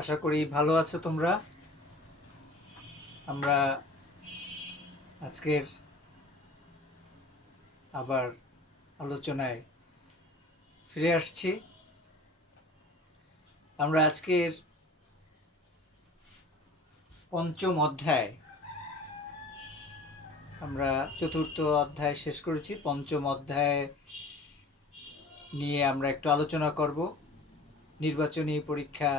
আশা করি ভালো আছো তোমরা। আমরা আজকের আবার আলোচনায় ফিরে আসছি। আমরা আজকের পঞ্চম অধ্যায়, আমরা চতুর্থ অধ্যায় শেষ করেছি। পঞ্চম অধ্যায় নিয়ে আমরা একটু আলোচনা করব। নির্বাচনী পরীক্ষা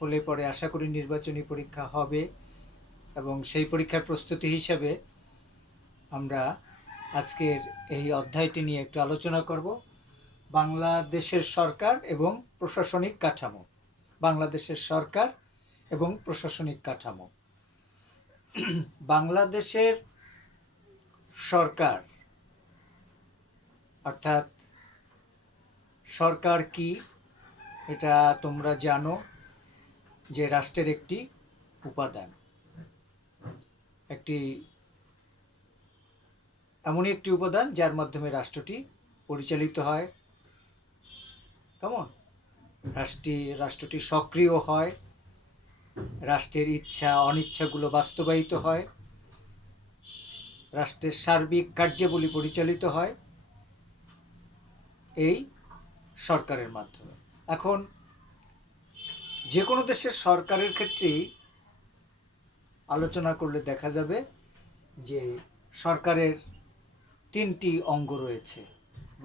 হলে পরে আশা করি নির্বাচনী পরীক্ষা হবে, এবং সেই পরীক্ষার প্রস্তুতি হিসাবে আমরা আজকের এই অধ্যায়টি নিয়ে একটু আলোচনা করব। বাংলাদেশের সরকার এবং প্রশাসনিক কাঠামো। বাংলাদেশের সরকার এবং প্রশাসনিক কাঠামো। বাংলাদেশের সরকার অর্থাৎ সরকার কি, এটা তোমরা জানো যে রাষ্ট্রের একটি উপাদান, এমনই একটি উপাদান যার মাধ্যমে রাষ্ট্রটি পরিচালিত হয়। কেমন? রাষ্ট্রটি সক্রিয় হয়, রাষ্ট্রের ইচ্ছা অনিচ্ছাগুলো বাস্তবায়িত হয়, রাষ্ট্রের সার্বিক কার্যাবলী পরিচালিত হয় এই সরকারের মাধ্যমে। এখন যে কোনো দেশের সরকারের ক্ষেত্রেই আলোচনা করলে দেখা যাবে যে সরকারের তিনটি অঙ্গ রয়েছে।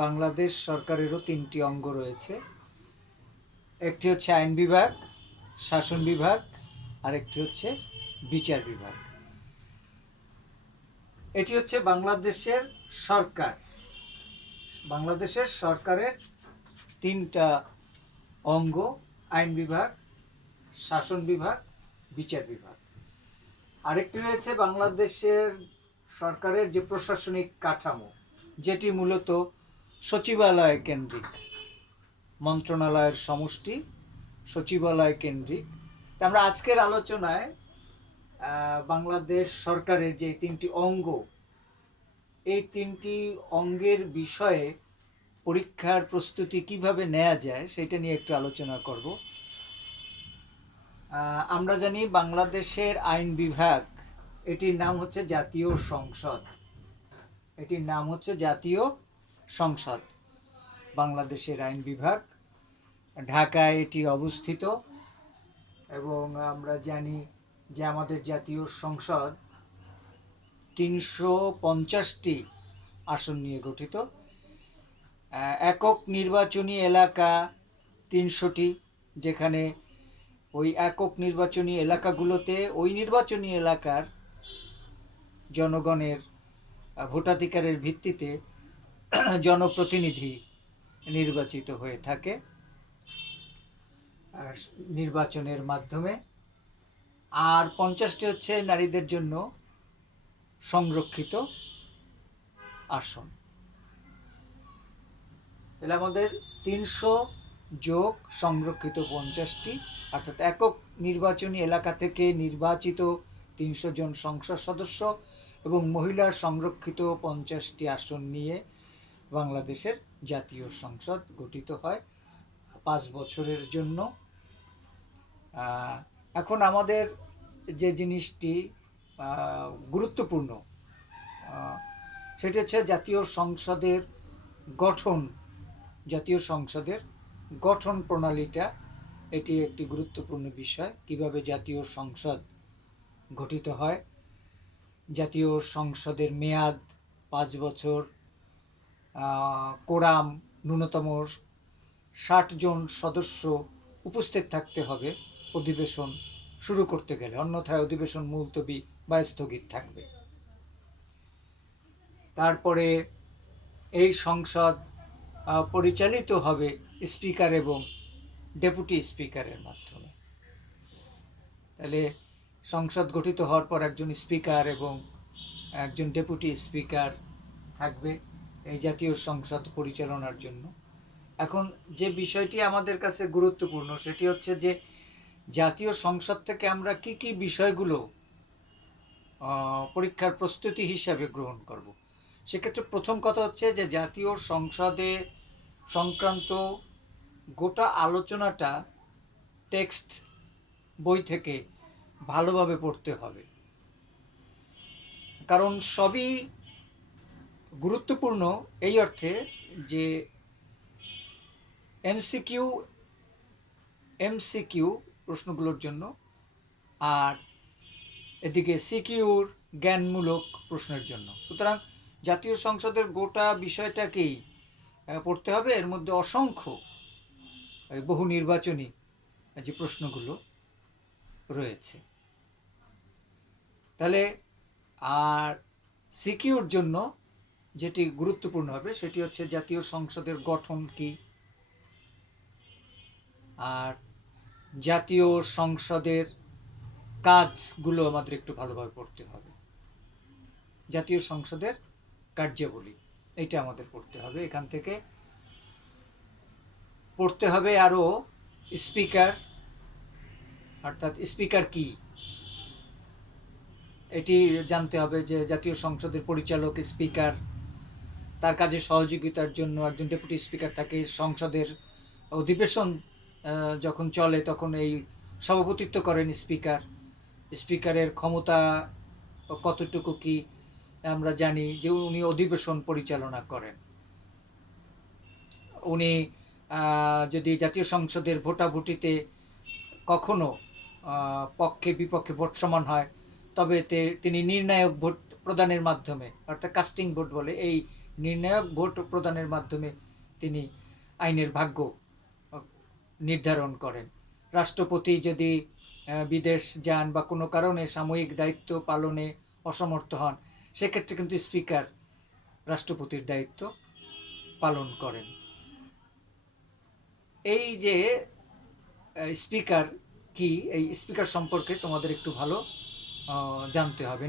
বাংলাদেশ সরকারেরও তিনটি অঙ্গ রয়েছে। একটি হচ্ছে আইন বিভাগ, শাসন বিভাগ, আরেকটি হচ্ছে বিচার বিভাগ। এটি হচ্ছে বাংলাদেশের সরকার। বাংলাদেশের সরকারের তিনটা অঙ্গ: আইন বিভাগ, শাসন বিভাগ, বিচার বিভাগ। আরেকটি রয়েছে বাংলাদেশের সরকারের যে প্রশাসনিক কাঠামো, যেটি মূলত সচিবালয় কেন্দ্রিক, মন্ত্রণালয়ের সমষ্টি, সচিবালয় কেন্দ্রিক। আমরা আজকের আলোচনায় বাংলাদেশ সরকারের যে তিনটি অঙ্গ, এই তিনটি অঙ্গের বিষয়ে পরীক্ষার প্রস্তুতি কিভাবে নেওয়া যায় সেটা নিয়ে একটু আলোচনা করব। আমরা জানি বাংলাদেশের আইন বিভাগ, এটির নাম হচ্ছে জাতীয় সংসদ। এটির নাম হচ্ছে জাতীয় সংসদ। বাংলাদেশের আইন বিভাগ, ঢাকায় এটি অবস্থিত। এবং আমরা জানি যে আমাদের জাতীয় সংসদ 350টি আসন নিয়ে গঠিত। একক নির্বাচনী এলাকা 300টি, যেখানে ওই একক নির্বাচনী এলাকাগুলোতে ওই নির্বাচনী এলাকার জনগণের ভোটাধিকারের ভিত্তিতে জনপ্রতিনিধি নির্বাচিত হয়ে থাকে নির্বাচনের মাধ্যমে। আর 50টি হচ্ছে নারীদের জন্য সংরক্ষিত আসন। তাহলে আমাদের 300 যোগ সংরক্ষিত 50টি, অর্থাৎ একক নির্বাচনী এলাকা থেকে নির্বাচিত 300 জন সংসদ সদস্য এবং মহিলার সংরক্ষিত 50টি আসন নিয়ে বাংলাদেশের জাতীয় সংসদ গঠিত হয় 5 বছরের জন্য। এখন আমাদের যে জিনিসটি গুরুত্বপূর্ণ সেটা হচ্ছে জাতীয় সংসদের গঠন। জাতীয় সংসদের গঠন প্রণালীটা, এটি একটি গুরুত্বপূর্ণ বিষয়। কিভাবে জাতীয় সংসদ গঠিত হয়। জাতীয় সংসদের মেয়াদ 5 বছর। কোরাম ন্যূনতম 60 জন সদস্য উপস্থিত থাকতে হবে অধিবেশন শুরু করতে গেলে, অন্যথায় অধিবেশন মুলতবি বা স্থগিত থাকবে। তারপরে এই সংসদ পরিচালিত হবে স্পিকার এবং ডেপুটি স্পিকারের মাধ্যমে। তাহলে সংসদ গঠিত হওয়ার পর একজন স্পিকার এবং একজন ডেপুটি স্পিকার থাকবে এই জাতীয় সংসদ পরিচালনার জন্য। এখন যে বিষয়টি আমাদের কাছে গুরুত্বপূর্ণ সেটি হচ্ছে যে জাতীয় সংসদ থেকে আমরা কি কি বিষয়গুলো পরীক্ষার প্রস্তুতি হিসাবে গ্রহণ করব। সেক্ষেত্রে প্রথম কথা হচ্ছে যে জাতীয় সংসদে সংক্রান্ত গোটা আলোচনাটা টেক্সট বই থেকে ভালোভাবে পড়তে হবে, কারণ সবই গুরুত্বপূর্ণ এই অর্থে যে এমসিকিউ প্রশ্নগুলোর জন্য, আর এদিকে সিকিউর জ্ঞানমূলক প্রশ্নের জন্য। সুতরাং জাতীয় সংসদের গোটা বিষয়টাকেই পড়তে হবে। এর মধ্যে অসংখ্য বহু নির্বাচনী যে প্রশ্নগুলো রয়েছে। তাহলে আর সিকিউর জন্য যেটি গুরুত্বপূর্ণ হবে সেটি হচ্ছে জাতীয় সংসদের গঠন কি, আর জাতীয় সংসদের কাজগুলো আমাদের একটু ভালোভাবে পড়তে হবে। জাতীয় সংসদের কার্যাবলী এইটা আমাদের পড়তে হবে। এখান থেকে পড়তে হবে আরও স্পিকার, অর্থাৎ স্পিকার কি এটি জানতে হবে, যে জাতীয় সংসদের পরিচালক স্পিকার, তার কাজে সহযোগিতার জন্য একজন ডেপুটি স্পিকার থাকে। সংসদের অধিবেশন যখন চলে তখন এই সভাপতিত্ব করেন স্পিকার। স্পিকারের ক্ষমতা কতটুকু কি আমরা জানি, যে উনি অধিবেশন পরিচালনা করেন। উনি যদি জাতীয় সংসদের ভোটাভুটিতে কখনো পক্ষে বিপক্ষে ভোট সমান হয়, তবে তিনি নির্ণায়ক ভোট প্রদানের মাধ্যমে, অর্থাৎ কাস্টিং ভোট বলে, এই নির্ণায়ক ভোট প্রদানের মাধ্যমে তিনি আইনের ভাগ্য নির্ধারণ করেন। রাষ্ট্রপতি যদি বিদেশ যান বা কোনো কারণে সাময়িক দায়িত্ব পালনে অসমর্থ হন, সেক্ষেত্রে কিন্তু স্পিকার রাষ্ট্রপতির দায়িত্ব পালন করেন। এই যে স্পিকার কি, এই স্পিকার সম্পর্কে তোমাদের একটু ভালো জানতে হবে।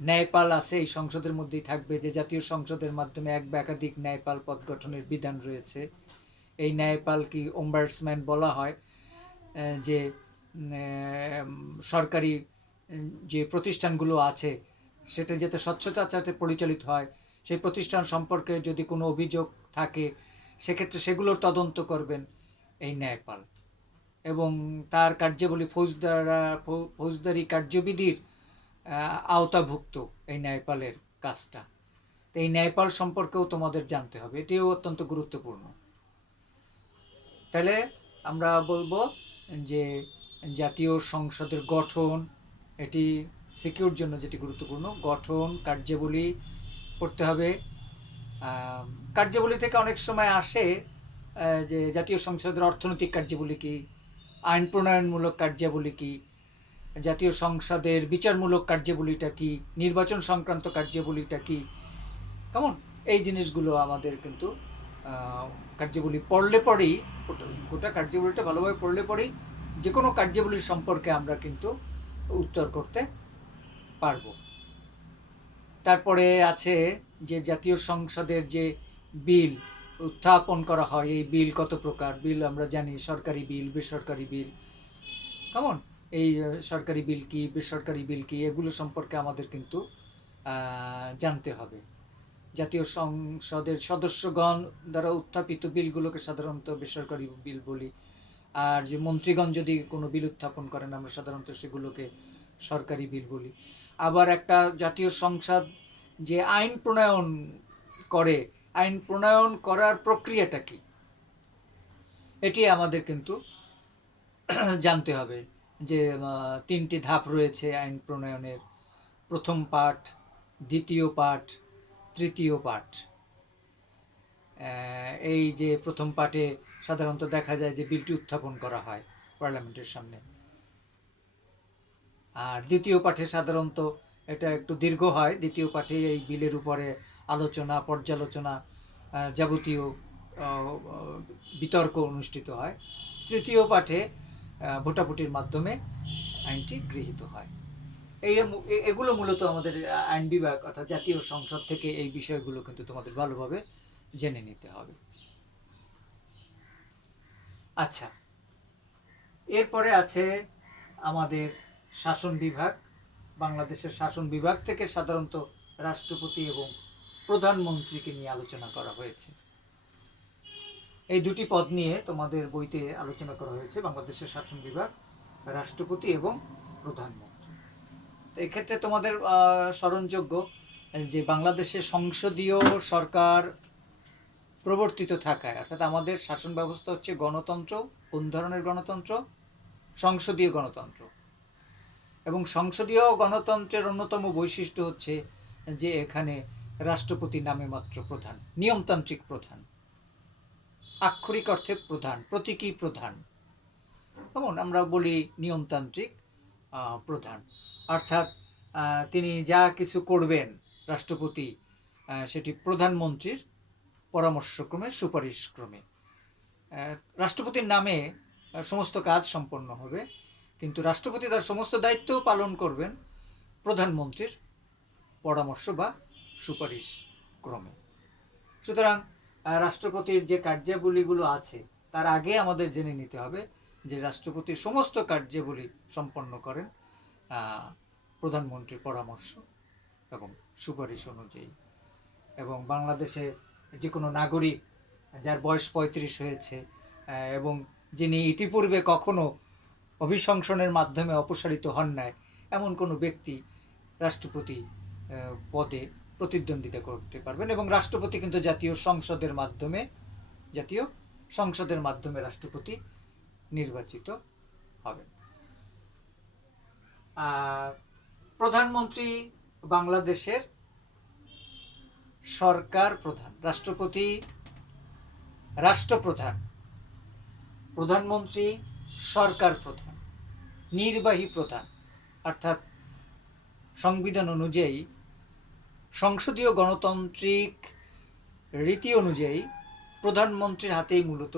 ন্যায়পাল আছে এই সংসদের মধ্যেই থাকবে, যে জাতীয় সংসদের মাধ্যমে এক বা একাধিক ন্যায়পাল পদ গঠনের বিধান রয়েছে। এই ন্যায়পাল কি ওম্বার্সম্যান বলা হয়, যে সরকারি যে প্রতিষ্ঠানগুলো আছে সেটা যাতে স্বচ্ছতার সাথে পরিচালিত হয়, সেই প্রতিষ্ঠান সম্পর্কে যদি কোনো অভিযোগ থাকে সেক্ষেত্রে সেগুলোর তদন্ত করবেন এই ন্যায়পাল, এবং তার কার্যাবলী ফৌজদারি কার্যবিধির আওতাভুক্ত এই ন্যায়পালের কাজটা। তো এই ন্যায়পাল সম্পর্কেও তোমাদের জানতে হবে, এটিও অত্যন্ত গুরুত্বপূর্ণ। তাহলে আমরা বলবো যে জাতীয় সংসদের গঠন, এটি সিকিউর জন্য যেটি গুরুত্বপূর্ণ, গঠন, কার্যাবলী পড়তে হবে। কার্যাবলী থেকে অনেক সময় আসে যে জাতীয় সংসদের অর্থনৈতিক কার্যাবলী কী, আইন প্রণয়নমূলক কার্যাবলী কী, জাতীয় সংসদের বিচারমূলক কার্যাবলীটা কী, নির্বাচন সংক্রান্ত কার্যাবলীটা কী, কেমন, এই জিনিসগুলো আমাদের কিন্তু কার্যাবলী পড়লে পরেই, গোটা কার্যাবলীটা ভালোভাবে পড়লে পরেই যে কোনো কার্যাবলীর সম্পর্কে আমরা কিন্তু উত্তর করতে পারব। তারপরে আছে যে জাতীয় সংসদের যে বিল উত্থাপন করা হয়, এই বিল কত প্রকার। বিল আমরা জানি, সরকারি বিল, বেসরকারি বিল, কেমন, এই সরকারি বিল কি, বেসরকারি বিল কি, এগুলো সম্পর্কে আমাদের কিন্তু জানতে হবে। জাতীয় সংসদের সদস্যগণ দ্বারা উত্থাপিত বিলগুলোকে সাধারণত বেসরকারি বিল বলি, আর যে মন্ত্রীগণ যদি কোনো বিল উত্থাপন করেন আমরা সাধারণত সেগুলোকে সরকারি বিল বলি। আবার একটা জাতীয় সংসদ যে আইন প্রণয়ন করে, আইন প্রণয়ন করার প্রক্রিয়াটা কি, এটি আমাদের কিন্তু জানতে হবে। যে 3টি ধাপ রয়েছে আইন প্রণয়নের, প্রথম পাঠ, দ্বিতীয় পাঠ, তৃতীয় পাঠ। এই যে প্রথম পাঠে সাধারণত দেখা যায় যে বিলটি উত্থাপন করা হয় পার্লামেন্টের সামনে, আর দ্বিতীয় পাঠে সাধারণত এটা একটু দীর্ঘ হয়। দ্বিতীয় পাঠে এই বিলের উপরে আলোচনা, পর্যালোচনা, যাবতীয় বিতর্ক অনুষ্ঠিত হয়। তৃতীয় পাঠে ভোটাভুটির মাধ্যমে আইনটি গৃহীত হয়। এগুলো মূলত আমাদের আইন বিভাগ অর্থাৎ জাতীয় সংসদ থেকে এই বিষয়গুলো কিন্তু তোমাদের ভালোভাবে জেনে নিতে হবে। আচ্ছা, এরপরে আছে আমাদের শাসন বিভাগ। বাংলাদেশের শাসন বিভাগ থেকে সাধারণত রাষ্ট্রপতি এবং প্রধানমন্ত্রীকে নিয়ে আলোচনা করা হয়েছে। এই দুটি পদ নিয়ে তোমাদের বইতে আলোচনা করা হয়েছে, বাংলাদেশের শাসন বিভাগ, রাষ্ট্রপতি এবং প্রধানমন্ত্রী। তো এক্ষেত্রে তোমাদের স্মরণযোগ্য যে বাংলাদেশে সংসদীয় সরকার প্রবর্তিত থাকায়, অর্থাৎ আমাদের শাসন ব্যবস্থা হচ্ছে গণতন্ত্র। কোন ধরনের গণতন্ত্র? সংসদীয় গণতন্ত্র। এবং সংসদীয় গণতন্ত্রের অন্যতম বৈশিষ্ট্য হচ্ছে যে এখানে রাষ্ট্রপতি নামে মাত্র প্রধান, নিয়মতান্ত্রিক প্রধান, আক্ষরিক অর্থে প্রধান, প্রতীকী প্রধান। যেমন আমরা বলি নিয়মতান্ত্রিক প্রধান, অর্থাৎ তিনি যা কিছু করবেন রাষ্ট্রপতি, সেটি প্রধানমন্ত্রীর পরামর্শক্রমে, সুপারিশক্রমে রাষ্ট্রপতির নামে সমস্ত কাজ সম্পন্ন হবে, কিন্তু রাষ্ট্রপতি তার সমস্ত দায়িত্বও পালন করবেন প্রধানমন্ত্রীর পরামর্শ বা সুপারিশ ক্রমে। সুতরাং রাষ্ট্রপতির যে কার্যাবলীগুলো আছে তার আগে আমাদের জেনে নিতে হবে যে রাষ্ট্রপতির সমস্ত কার্যাবলী সম্পন্ন করেন প্রধানমন্ত্রীর পরামর্শ এবং সুপারিশ অনুযায়ী। এবং বাংলাদেশে যে কোনো নাগরিক যার বয়স 35 হয়েছে এবং যিনি ইতিপূর্বে কখনো অভিশংসনের মাধ্যমে অপসারিত হন নাই, এমন কোনো ব্যক্তি রাষ্ট্রপতি পদে প্রতিদ্বন্দ্বিতা করতে পারবেন। এবং রাষ্ট্রপতি কিন্তু জাতীয় সংসদের মাধ্যমে রাষ্ট্রপতি নির্বাচিত হবেন। প্রধানমন্ত্রী বাংলাদেশের সরকার প্রধান, রাষ্ট্রপতি রাষ্ট্রপ্রধান, প্রধানমন্ত্রী সরকার প্রধান, নির্বাহী প্রধান। অর্থাৎ সংবিধান অনুযায়ী, সংসদীয় গণতান্ত্রিক রীতি অনুযায়ী প্রধানমন্ত্রীর হাতেই মূলত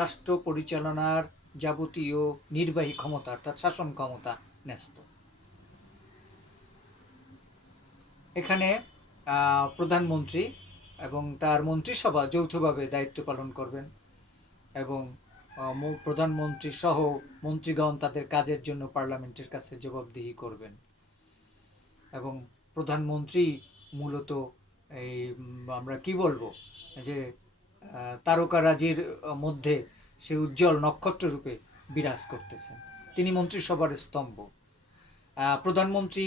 রাষ্ট্র পরিচালনার যাবতীয় নির্বাহী ক্ষমতা অর্থাৎ শাসন ক্ষমতা ন্যস্ত। এখানে প্রধানমন্ত্রী এবং তার মন্ত্রিসভা যৌথভাবে দায়িত্ব পালন করবেন এবং প্রধানমন্ত্রী সহ মন্ত্রীগণ তাদের কাজের জন্য পার্লামেন্টের কাছে জবাবদিহি করবেন। এবং প্রধানমন্ত্রী মূলত এই আমরা কি বলবো যে তারকারাজির মধ্যে সে উজ্জ্বল নক্ষত্র রূপে বিরাজ করতেছেন। তিনি মন্ত্রিসভার স্তম্ভ। প্রধানমন্ত্রী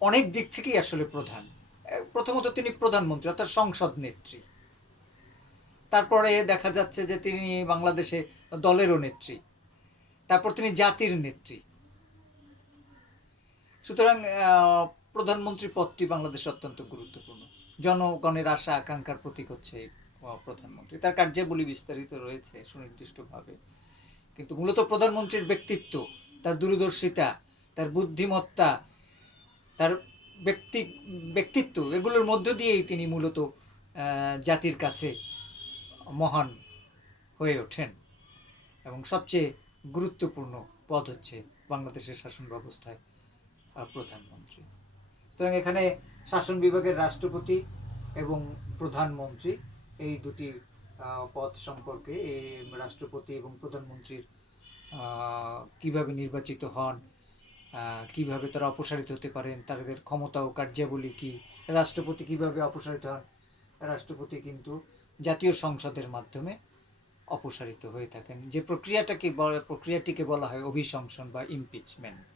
অনেক দিক থেকেই আসলে প্রধান। প্রথমত তিনি প্রধানমন্ত্রী অর্থাৎ সংসদ নেত্রী, তারপরে দেখা যাচ্ছে যে তিনি বাংলাদেশে দলেরও নেত্রী, তারপর তিনি জাতির নেত্রী। সুতরাং প্রধানমন্ত্রী পদটি বাংলাদেশে অত্যন্ত গুরুত্বপূর্ণ। জনগণের আশা আকাঙ্ক্ষার প্রতীক হচ্ছে প্রধানমন্ত্রী। তার কার্যাবলী বিস্তারিত রয়েছে সুনির্দিষ্টভাবে, কিন্তু মূলত প্রধানমন্ত্রীর ব্যক্তিত্ব, তার দূরদর্শিতা, তার বুদ্ধিমত্তা, তার ব্যক্তিত্ব, এগুলোর মধ্য দিয়েই তিনি মূলত জাতির কাছে মহান হয়ে ওঠেন। এবং সবচেয়ে গুরুত্বপূর্ণ পদ হচ্ছে বাংলাদেশের শাসন ব্যবস্থায় প্রধানমন্ত্রী। সুতরাং এখানে শাসন বিভাগের রাষ্ট্রপতি এবং প্রধানমন্ত্রী এই দুটি পদ সম্পর্কে, এই রাষ্ট্রপতি এবং প্রধানমন্ত্রীর কিভাবে নির্বাচিত হন, কিভাবে তারা অপসারিত হতে পারেন, তাদের ক্ষমতা ও কার্যাবলী কি, রাষ্ট্রপতি কিভাবে অপসারিত হন। রাষ্ট্রপতি কিন্তু জাতীয় সংসদের মাধ্যমে অপসারিত হয়ে থাকেন, যে প্রক্রিয়াটিকে বলা হয় অভিশংসন বা ইমপিচমেন্ট।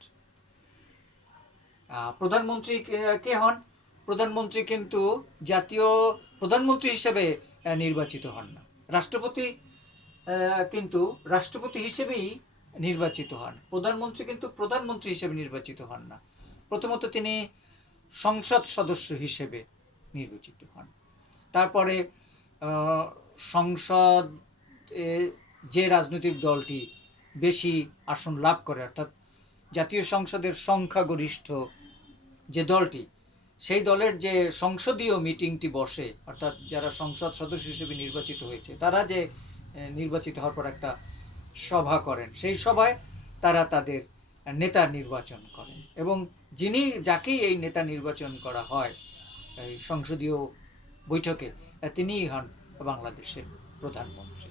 প্রধানমন্ত্রী কে হন? প্রধানমন্ত্রী কিন্তু জাতীয় প্রধানমন্ত্রী হিসেবে নির্বাচিত হন না। রাষ্ট্রপতি কিন্তু রাষ্ট্রপতি হিসেবেই নির্বাচিত হন। প্রধানমন্ত্রী কিন্তু প্রধানমন্ত্রী হিসেবে নির্বাচিত হন না। প্রথমত তিনি সংসদ সদস্য হিসেবে নির্বাচিত হন। তারপরে সংসদ যে রাজনৈতিক দলটি বেশি আসন লাভ করে, অর্থাৎ জাতীয় সংসদের সংখ্যাগরিষ্ঠ যে দলটি, সেই দলের যে সংসদীয় মিটিংটি বসে, অর্থাৎ যারা সংসদ সদস্য হিসেবে নির্বাচিত হয়েছে তারা যে নির্বাচিত হওয়ার পর একটা সভা করেন, সেই সভায় তারা তাদের নেতা নির্বাচন করেন এবং যাকেই এই নেতা নির্বাচন করা হয় এই সংসদীয় বৈঠকে, তিনিই হন বাংলাদেশের প্রধানমন্ত্রী।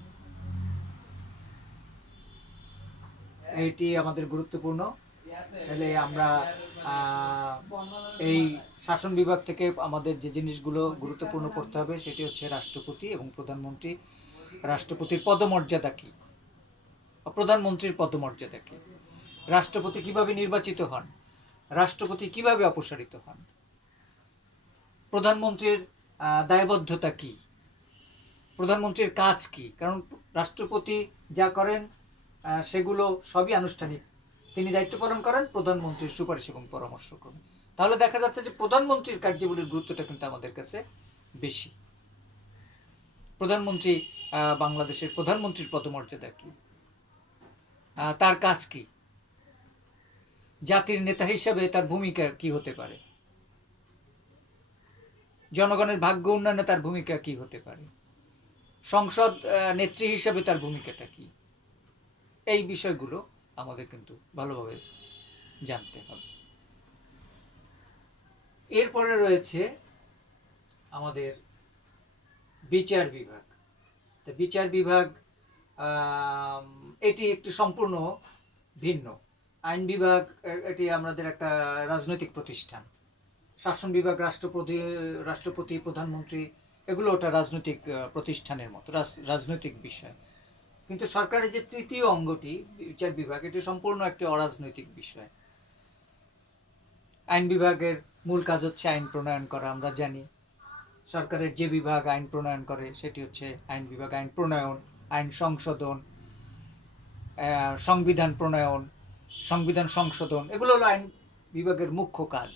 এটি আমাদের গুরুত্বপূর্ণ। তাহলে আমরা এই শাসন বিভাগ থেকে আমাদের যে জিনিসগুলো গুরুত্বপূর্ণ পড়তে হবে সেটি হচ্ছে রাষ্ট্রপতি এবং প্রধানমন্ত্রী। রাষ্ট্রপতির পদমর্যাদা কী, প্রধানমন্ত্রীর পদমর্যাদা কী, রাষ্ট্রপতি কিভাবে নির্বাচিত হন, রাষ্ট্রপতি কিভাবে অপসারিত হন, প্রধানমন্ত্রীর দায়বদ্ধতা কী, প্রধানমন্ত্রীর কাজ কি। কারণ রাষ্ট্রপতি যা করেন সেগুলো সবই আনুষ্ঠানিক, তিনি দায়িত্ব পালন করেন প্রধানমন্ত্রীর সুপারিশ এবং পরামর্শ ক্রমে। তাহলে দেখা যাচ্ছে যে প্রধানমন্ত্রীর কার্যাবলীর গুরুত্বটা কিন্তু আমাদের কাছে বেশি। প্রধানমন্ত্রী, বাংলাদেশের প্রধানমন্ত্রীর পদমর্যাদা কি, তার কাজ কি, জাতির নেতা হিসেবে তার ভূমিকা কি হতে পারে, জনগণের ভাগ্য উন্নয়নে তার ভূমিকা কি হতে পারে, সংসদ নেত্রী হিসেবে তার ভূমিকাটা কি, এই বিষয়গুলো আমাদের কিন্তু ভালোভাবে জানতে হবে। এরপরে রয়েছে আমাদের বিচার বিভাগ। তো বিচার বিভাগ এটি একটি সম্পূর্ণ ভিন্ন। আইন বিভাগ এটি আমাদের একটা রাজনৈতিক প্রতিষ্ঠান। শাসন বিভাগ রাষ্ট্রপতি প্রধানমন্ত্রী এগুলো ওটা রাজনৈতিক প্রতিষ্ঠানের মতো, রাজনৈতিক বিষয়। কিন্তু সরকারের যে তৃতীয় অঙ্গটি বিচার বিভাগ, এটি সম্পূর্ণ একটি অরাজনৈতিক বিষয়। আইন বিভাগের মূল কাজ হচ্ছে আইন প্রণয়ন করা। আমরা জানি সরকারের যে বিভাগ আইন প্রণয়ন করে সেটি হচ্ছে আইন বিভাগ। আইন প্রণয়ন, আইন সংশোধন, সংবিধান প্রণয়ন, সংবিধান সংশোধন, এগুলো হলো আইন বিভাগের মুখ্য কাজ।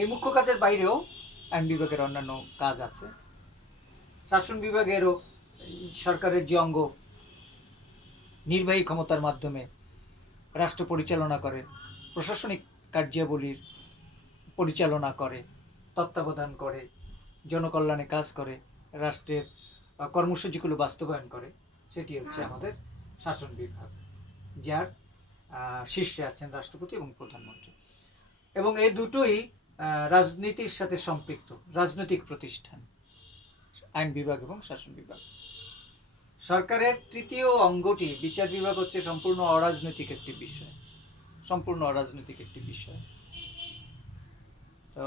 এই মুখ্য কাজের বাইরেও আইন বিভাগের অন্যান্য কাজ আছে। শাসন বিভাগেরও সরকারের যে অঙ্গ নির্বাহী ক্ষমতার মাধ্যমে রাষ্ট্র পরিচালনা করে, প্রশাসনিক কার্যাবলীর পরিচালনা করে, তত্ত্বাবধান করে, জনকল্যাণে কাজ করে, রাষ্ট্রের কর্মসূচিগুলো বাস্তবায়ন করে, সেটি হচ্ছে আমাদের শাসন বিভাগ, যার শীর্ষে আছেন রাষ্ট্রপতি এবং প্রধানমন্ত্রী। এবং এই দুটোই রাজনীতির সাথে সম্পৃক্ত রাজনৈতিক প্রতিষ্ঠান, আইন বিভাগ এবং শাসন বিভাগ। সরকারের তৃতীয় অঙ্গটি বিচার বিভাগ হচ্ছে সম্পূর্ণ অরাজনৈতিক একটি বিষয়, সম্পূর্ণ অরাজনৈতিক একটি বিষয়। তো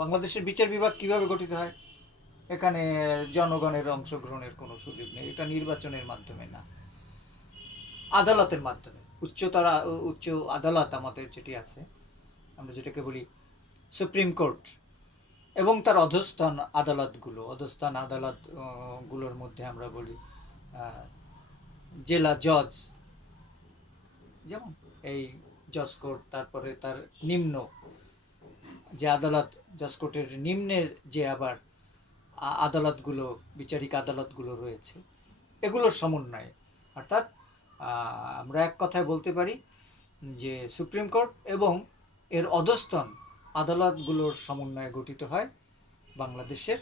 বাংলাদেশের বিচার বিভাগ কিভাবে গঠিত হয়? এখানে জনগণের অংশগ্রহণের কোনো সুযোগ নেই, এটা নির্বাচনের মাধ্যমে না, আদালতের মাধ্যমে। উচ্চ আদালত আমাদের যেটি আছে, আমরা যেটাকে বলি সুপ্রিম কোর্ট, এবং তার অধস্থান আদালতগুলোর মধ্যে আমরা বলি জেলা জজ, যেমন এই জজ কোর্ট, তারপরে তার নিম্ন যে আদালত, জজ কোর্টের নিম্নের যে আবার আদালতগুলো, বিচারিক আদালতগুলো রয়েছে, এগুলোর সমন্বয়ে, অর্থাৎ আমরা এক কথায় বলতে পারি যে সুপ্রিম কোর্ট এবং এর অধস্তন আদালতগুলোর সমন্বয়ে গঠিত হয় বাংলাদেশের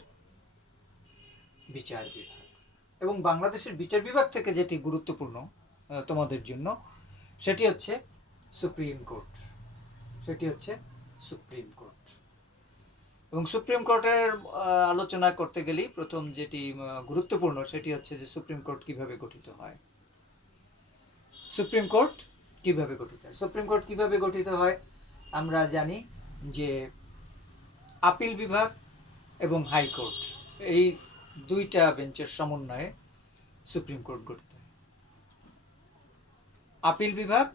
বিচার বিভাগ। এবং বাংলাদেশের বিচার বিভাগ থেকে যেটি গুরুত্বপূর্ণ তোমাদের জন্য, সেটি হচ্ছে সুপ্রিম কোর্ট, সেটি হচ্ছে সুপ্রিম কোর্ট। এবং সুপ্রিম কোর্টের আলোচনা করতে গেলেই প্রথম যেটি গুরুত্বপূর্ণ সেটি হচ্ছে যে সুপ্রিম কোর্ট কিভাবে গঠিত হয়। সুপ্রিম কোর্ট কিভাবে গঠিত হয়? সুপ্রিম কোর্ট কিভাবে গঠিত হয় আমরা জানি যে আপিল বিভাগ এবং হাইকোর্ট, এই দুইটা বেঞ্চের সমন্বয়ে সুপ্রিম কোর্ট গঠিত হয়। আপিল বিভাগ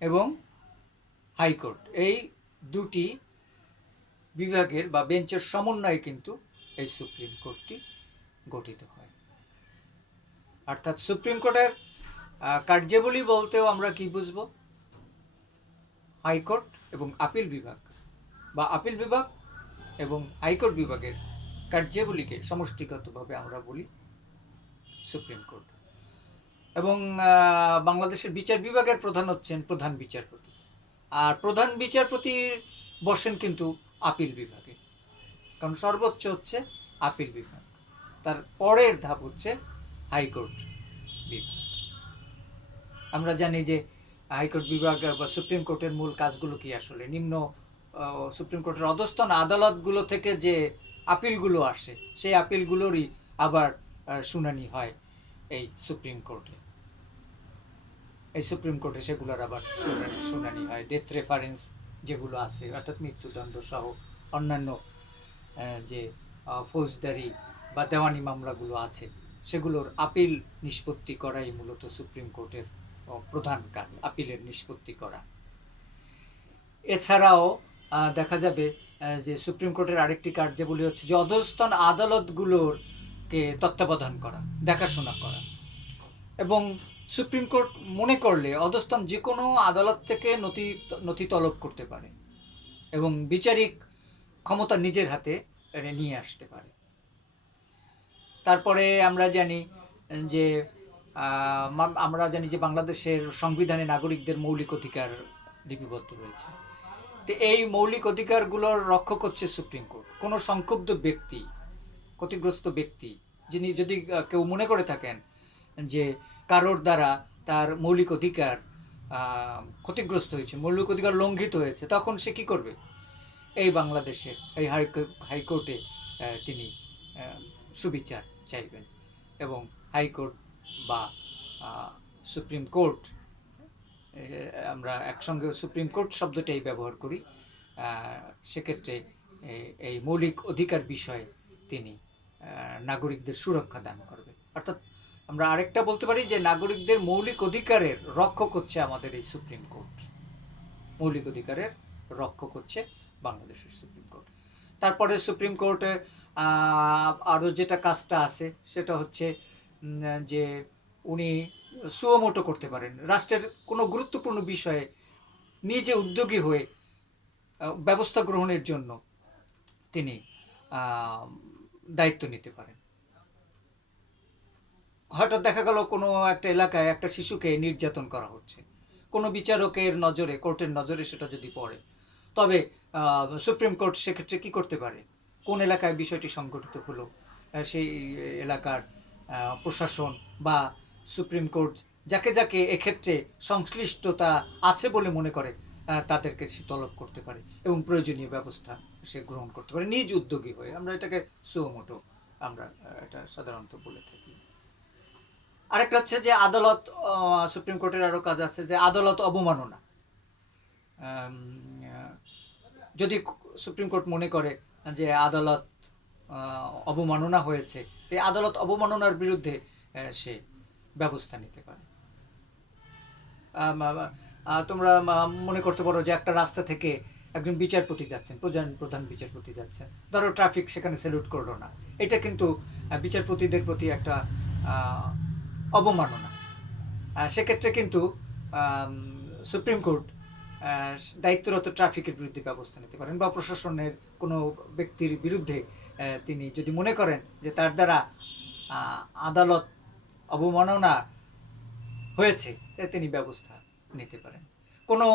এবং হাইকোর্ট, এই দুটি বিভাগের বা বেঞ্চের সমন্বয়ে কিন্তু এই সুপ্রিম কোর্টটি গঠিত হয়। অর্থাৎ সুপ্রিম কোর্টের কার্যাবলী বলতেও আমরা কি বুঝব? হাইকোর্ট এবং আপিল বিভাগ, বা আপিল বিভাগ এবং হাইকোর্ট বিভাগের কার্যাবলীকে সমষ্টিগতভাবে আমরা বলি সুপ্রিম কোর্ট। এবং বাংলাদেশের বিচার বিভাগের প্রধান হচ্ছেন প্রধান বিচারপতি, আর প্রধান বিচারপতি বসেন কিন্তু আপিল বিভাগে, কারণ সর্বোচ্চ হচ্ছে আপিল বিভাগ, তার পরের ধাপ হচ্ছে হাইকোর্ট বিভাগ। আমরা জানি যে হাইকোর্ট বিভাগ বা সুপ্রিম কোর্টের মূল কাজগুলো কি আসলে, নিম্ন সুপ্রিম কোর্টের অধস্তন আদালতগুলো থেকে যে আপিলগুলো আসে, সেই আপিলগুলোরই আবার শুনানি হয় এই সুপ্রিম কোর্টে। এই সুপ্রিম কোর্টে সেগুলোর আবার শুনানি হয়। ডেথ রেফারেন্স যেগুলো আছে, অর্থাৎ মৃত্যুদণ্ড সহ অন্যান্য যে ফৌজদারি বা দেওয়ানি মামলাগুলো আছে, সেগুলোর আপিল নিষ্পত্তি করাই মূলত সুপ্রিম কোর্টের প্রধান কাজ, আপিলের নিষ্পত্তি করা। এছাড়াও দেখা যাবে যে সুপ্রিম কোর্টের আরেকটি কার্যাবলী হচ্ছে যে অধস্তন আদালতগুলোকে তত্ত্বাবধান করা, দেখাশোনা করা। এবং সুপ্রিম কোর্ট মনে করলে অধস্তন যে কোনো আদালত থেকে নথি তলব করতে পারে এবং বিচারিক ক্ষমতা নিজের হাতে নিয়ে আসতে পারে। তারপরে আমরা জানি যে বাংলাদেশের সংবিধানে নাগরিকদের মৌলিক অধিকার লিপিবদ্ধ রয়েছে। তো এই মৌলিক অধিকারগুলোর রক্ষক হচ্ছে সুপ্রিম কোর্ট। কোনো সংক্ষুব্ধ ব্যক্তি, ক্ষতিগ্রস্ত ব্যক্তি, যিনি যদি কেউ মনে করে থাকেন যে কারোর দ্বারা তার মৌলিক অধিকার ক্ষতিগ্রস্ত হয়েছে, মৌলিক অধিকার লঙ্ঘিত হয়েছে, তখন সে কী করবে? এই বাংলাদেশের এই হাইকোর্টে তিনি সুবিচার চাইবেন। এবং হাইকোর্ট বা সুপ্রিম কোর্ট, আমরা একসঙ্গে সুপ্রিম কোর্ট শব্দটাই ব্যবহার করি, সেক্ষেত্রে এই মৌলিক অধিকার বিষয়ে তিনি নাগরিকদের সুরক্ষা দান করবে। অর্থাৎ আমরা আরেকটা বলতে পারি যে নাগরিকদের মৌলিক অধিকারের রক্ষক হচ্ছে আমাদের এই সুপ্রিম কোর্ট। মৌলিক অধিকারের রক্ষক হচ্ছে বাংলাদেশের সুপ্রিম কোর্ট। তারপরে সুপ্রিম কোর্টে আরও যেটা কাজটা আছে সেটা হচ্ছে যে উনি সুমোটো করতে পারেন, রাষ্ট্রের কোনো গুরুত্বপূর্ণ বিষয়ে নিজে উদ্যোগী হয়ে ব্যবস্থা গ্রহণের জন্য তিনি দায়িত্ব নিতে পারেন। হয়তো দেখা গেল কোনো একটা এলাকায় একটা শিশুকে নির্যাতন করা হচ্ছে, কোনো বিচারকের নজরে, কোর্টের নজরে সেটা যদি পড়ে, তবে সুপ্রিম কোর্ট সেক্ষেত্রে কী করতে পারে? কোন এলাকায় বিষয়টি সংঘটিত হলো, সেই এলাকার প্রশাসন বা সুপ্রিম কোর্ট যাকে যাকে এক্ষেত্রে সংশ্লিষ্টতা আছে বলে মনে করে তাদেরকে সে তলব করতে পারে এবং প্রয়োজনীয় ব্যবস্থা সে গ্রহণ করতে পারে নিজ উদ্যোগী হয়ে। আমরা এটাকে সুমোটো আমরা এটা সাধারণত বলে থাকি। আরেকটা হচ্ছে যে আদালত, সুপ্রিম কোর্টের আরও কাজ আছে যে আদালত অবমাননা। যদি সুপ্রিম কোর্ট মনে করে যে আদালত অবমাননা হয়েছে, এই আদালত অবমাননার বিরুদ্ধে সে ব্যবস্থা নিতে পারে। তোমরা মনে করতে পারো যে একটা রাস্তা থেকে একজন বিচারপতি যাচ্ছেন, প্রধান বিচারপতি যাচ্ছেন, ধরো ট্রাফিক সেখানে স্যালুট করলো না, এটা কিন্তু বিচারপতিদের প্রতি একটা অবমাননা। সেক্ষেত্রে কিন্তু সুপ্রিম কোর্ট দায়িত্বরত ট্রাফিকের বিরুদ্ধে ব্যবস্থা নিতে পারেন বা প্রশাসনের কোনো ব্যক্তির বিরুদ্ধে তিনি যদি মনে করেন যে তার দ্বারা আদালত অবমাননা হয়েছে, তিনি ব্যবস্থা নিতে পারেন। কোনো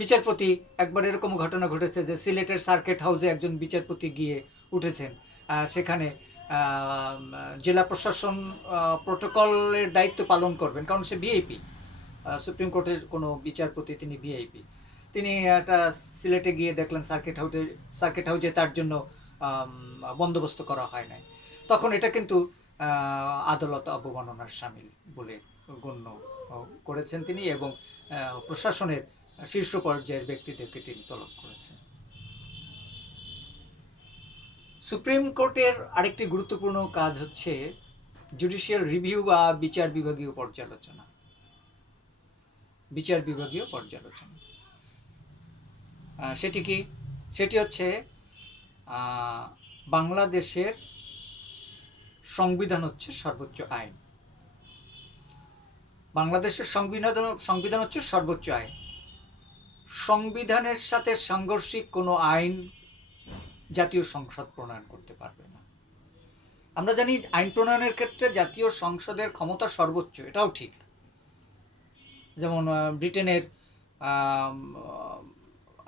বিচারপতি, একবার এরকম ঘটনা ঘটেছে যে সিলেটের সার্কিট হাউসে একজন বিচারপতি গিয়ে উঠেছেন, সেখানে জেলা প্রশাসন প্রোটোকলের দায়িত্ব পালন করবেন, কারণ সে ভিআইপি, সুপ্রিম কোর্টের কোনো বিচারপতি, তিনি ভিআইপি। তিনি একটা সিলেটে গিয়ে দেখলেন সার্কিট হাউসে তার জন্য বন্দোবস্ত করা হয় নাই, তখন এটা কিন্তু আদালত অবমাননার শামিল বলে গণ্য করেছেন তিনি এবং প্রশাসনের শীর্ষ পর্যায়ের ব্যক্তিদেরকে তিনি তলব করেছেন। সুপ্রিম কোর্টের আরেকটি গুরুত্বপূর্ণ কাজ হচ্ছে জুডিশিয়াল রিভিউ বা বিচার বিভাগীয় পর্যালোচনা। সেটি কি? সেটি হচ্ছে বাংলাদেশের সংবিধান হচ্ছে সর্বোচ্চ আইন। বাংলাদেশের সংবিধান হচ্ছে সর্বোচ্চ আইন। সংবিধানের সাথে সাংঘর্ষিক কোনো আইন জাতীয় সংসদ প্রণয়ন করতে পারবে না। আমরা জানি আইন প্রণয়নের ক্ষেত্রে জাতীয় সংসদের ক্ষমতা সর্বোচ্চ, এটাও ঠিক। যেমন ব্রিটেনের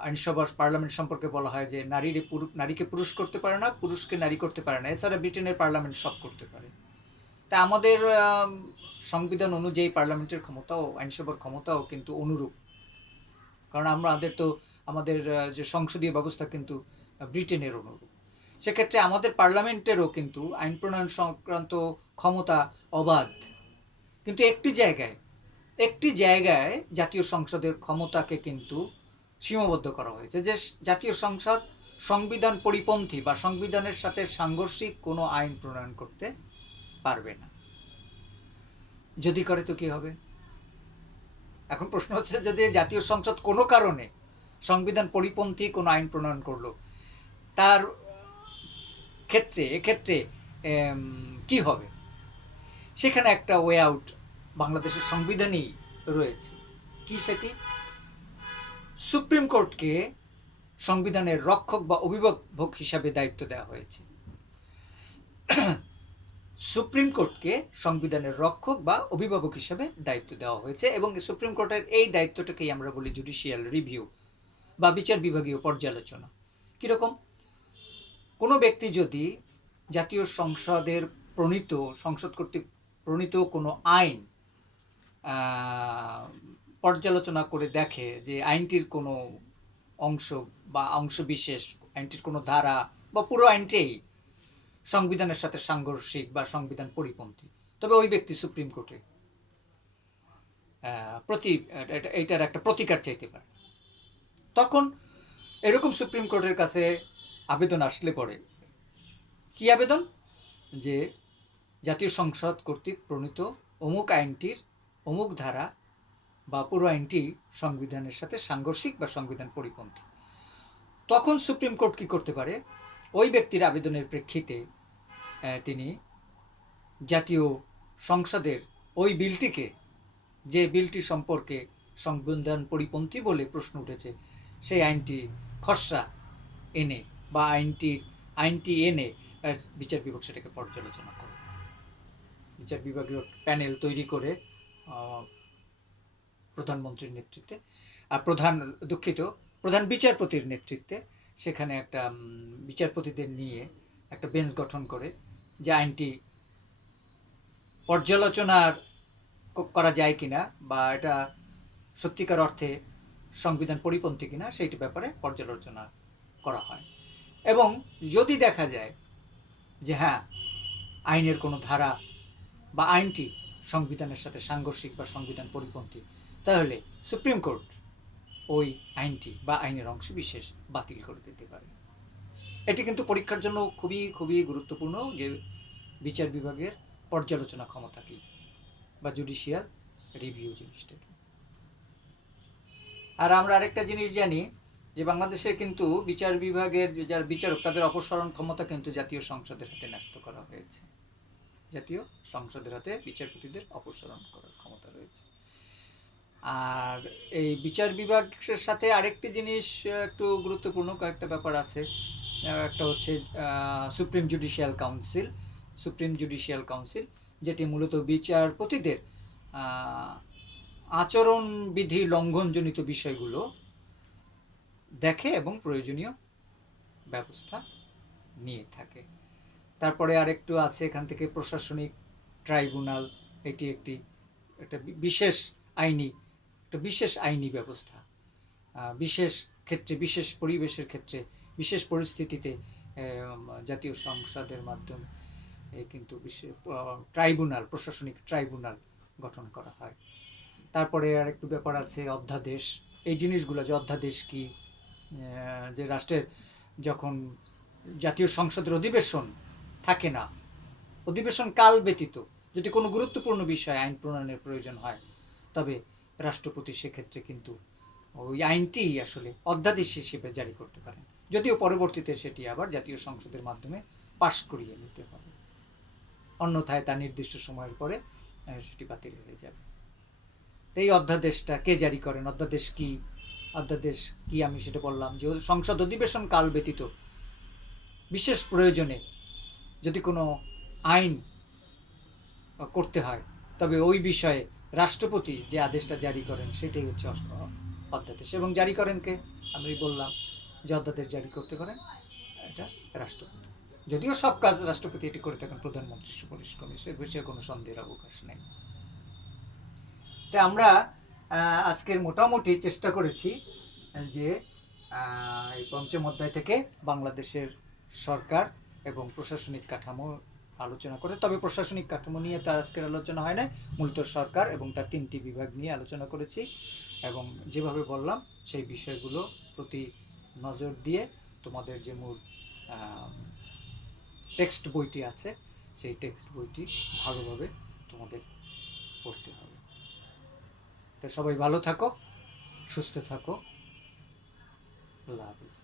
আইনসভা পার্লামেন্ট সম্পর্কে বলা হয় যে নারীকে পুরুষ করতে পারে না, পুরুষকে নারী করতে পারে না, এছাড়া ব্রিটেনের পার্লামেন্ট সব করতে পারে। তা আমাদের সংবিধান অনুযায়ী পার্লামেন্টের ক্ষমতাও, আইনসভার ক্ষমতাও কিন্তু অনুরূপ, কারণ আমাদের যে সংসদীয় ব্যবস্থা কিন্তু ব্রিটেনের অনুরূপ। সেক্ষেত্রে আমাদের পার্লামেন্টেরও কিন্তু আইন প্রণয়ন সংক্রান্ত ক্ষমতা অবাধ। কিন্তু একটি জায়গায় একটি জায়গায় জাতীয় সংসদের ক্ষমতাকে কিন্তু সীমাবদ্ধ করা হয়েছে, যে জাতীয় সংসদ সংবিধান পরিপন্থী বা সংবিধানের সাথে সাংঘর্ষিক কোনো আইন প্রণয়ন করতে পারবে না। যদি করে তো কি হবে? এখন প্রশ্ন হচ্ছে, যদি জাতীয় সংসদ কোনো কারণে সংবিধান পরিপন্থী কোনো আইন প্রণয়ন করলো, তার এক্ষেত্রে কি হবে? সেখানে একটা ওয়ে আউট বাংলাদেশের সংবিধানেই রয়েছে। কি সেটি? সুপ্রিম কোর্টকে সংবিধানের রক্ষক বা অভিভাবক হিসাবে দায়িত্ব দেওয়া হয়েছে। সুপ্রিম কোর্টকে সংবিধানের রক্ষক বা অভিভাবক হিসাবে দায়িত্ব দেওয়া হয়েছে, এবং সুপ্রিম কোর্টের এই দায়িত্বটাকেই আমরা বলি জুডিশিয়াল রিভিউ বা বিচার বিভাগীয় পর্যালোচনা। কীরকম? কোনো ব্যক্তি যদি জাতীয় সংসদ কর্তৃক প্রণীত কোনো আইন পর্যালোচনা করে দেখে যে আইনটির কোনো অংশ বা অংশবিশেষ, আইনটির কোনো ধারা বা পুরো আইনটাই সংবিধানের সাথে সাংঘর্ষিক বা সংবিধান পরিপন্থী, তবে ওই ব্যক্তি সুপ্রিম কোর্টে এইটার একটা প্রতিকার চাইতে পারে। তখন এরকম সুপ্রিম কোর্টের কাছে আবেদন আসলে পরে কি আবেদন? যে জাতীয় সংসদ কর্তৃক প্রণীত অমুক আইনটির অমুক ধারা বা পুরো আইনটি সংবিধানের সাথে সাংঘর্ষিক বা সংবিধান পরিপন্থী। তখন সুপ্রিম কোর্ট কী করতে পারে? ওই ব্যক্তির আবেদনের প্রেক্ষিতে তিনি জাতীয় সংসদের ওই বিলটিকে, যে বিলটি সম্পর্কে সংবিধান পরিপন্থী বলে প্রশ্ন উঠেছে, সেই আইনটি খসড়া এনে বা আইনটি এনে বিচার বিভাগ সেটাকে পর্যালোচনা করে। বিচার বিভাগীয় প্যানেল তৈরি করে প্রধানমন্ত্রীর নেতৃত্বে, প্রধান বিচারপতির নেতৃত্বে সেখানে একটা বিচারপতিদের নিয়ে একটা বেঞ্চ গঠন করে যে আইনটি পর্যালোচনার করা যায় কিনা বা এটা সত্যিকার অর্থে সংবিধান পরিপন্থী কিনা সেইটি ব্যাপারে পর্যালোচনা করা হয়। এবং যদি দেখা যায় যে হ্যাঁ, আইনের কোনো ধারা বা আইনটি সংবিধানের সাথে সাংঘর্ষিক বা সংবিধান পরিপন্থী, তাহলে সুপ্রিম কোর্ট ওই আইনটি বা আইনের অংশ বিশেষ বাতিল করে দিতে পারে। এটি কিন্তু পরীক্ষার জন্য খুবই খুবই গুরুত্বপূর্ণ, যে বিচার বিভাগের পর্যালোচনা ক্ষমতা কি বা জুডিশিয়াল রিভিউ জিনিসটা কি। আর আমরা আরেকটা জিনিস জানি যে বাংলাদেশের কিন্তু বিচার বিভাগের যারা বিচারক, তাদের অপসারণ ক্ষমতা কিন্তু জাতীয় সংসদের হাতে ন্যস্ত করা হয়েছে। জাতীয় সংসদের হাতে বিচারপতিদের অপসারণ করার ক্ষমতা রয়েছে। আর এই বিচার বিভাগের সাথে আরেকটি জিনিস একটু গুরুত্বপূর্ণ কয়েকটা ব্যাপার আছে। একটা হচ্ছে সুপ্রিম জুডিশিয়াল কাউন্সিল, যেটি মূলত বিচারপতিদের আচরণবিধি লঙ্ঘনজনিত বিষয়গুলো দেখে এবং প্রয়োজনীয় ব্যবস্থা নিয়ে থাকে। তারপরে আরেকটু আছে এখান থেকে প্রশাসনিক ট্রাইব্যুনাল, এটি একটা বিশেষ আইনি ব্যবস্থা। বিশেষ ক্ষেত্রে, বিশেষ পরিবেশের ক্ষেত্রে, বিশেষ পরিস্থিতিতে জাতীয় সংসদের মাধ্যমে কিন্তু প্রশাসনিক ট্রাইব্যুনাল গঠন করা হয়। তারপরে আরেকটু ব্যাপার আছে অধ্যাদেশ। এই জিনিসগুলো, যে অধ্যাদেশ কি, যে রাষ্ট্রের যখন জাতীয় সংসদের অধিবেশন থাকে না, অধিবেশন কাল ব্যতীত যদি কোনো গুরুত্বপূর্ণ বিষয়ে আইন প্রণয়নের প্রয়োজন হয়, তবে রাষ্ট্রপতি সেক্ষেত্রে কিন্তু ওই আইনটি আসলে অধ্যাদেশ হিসেবে জারি করতে পারেন, যদিও পরবর্তীতে সেটি আবার জাতীয় সংসদের মাধ্যমে পাশ করিয়ে নিতে হবে, অন্যথায় তা নির্দিষ্ট সময়ের পরে সেটি বাতিল হয়ে যাবে। এই অধ্যাদেশটা কে জারি করেন? অধ্যাদেশ কি আমি সেটা বললাম, যে সংসদ অধিবেশন কাল ব্যতীত বিশেষ প্রয়োজনে যদি কোনো আইন করতে হয়, তবে ওই বিষয়ে রাষ্ট্রপতি যে আদেশটা জারি করেন সেটাই হচ্ছে অধ্যাদেশ। এবং জারি করেন কে? আমি বললাম যে অধ্যাদেশ জারি করতে পারেন এটা রাষ্ট্রপতি, যদিও সব কাজ রাষ্ট্রপতি এটি করে থাকেন প্রধানমন্ত্রীর সুপারিশ ক্রমে, সে বিষয়ে কোনো সন্দেহের অবকাশ নেই। তাই আমরা আজকের মোটামুটি চেষ্টা করেছি যে এই পঞ্চম অধ্যায় থেকে বাংলাদেশের সরকার এবং প্রশাসনিক কাঠামো আলোচনা করে। তবে প্রশাসনিক কাঠামো নিয়ে তার আজকের আলোচনা হয় না, মূলত সরকার এবং তার 3টি বিভাগ নিয়ে আলোচনা করেছি। এবং যেভাবে বললাম সেই বিষয়গুলো প্রতি নজর দিয়ে তোমাদের যে মূল টেক্সট বইটি আছে সেই টেক্সট বইটি ভালোভাবে তোমাদের পড়তে হবে। তো সবাই ভালো থাকো, সুস্থ থাকো, আল্লাহ হাফিজ।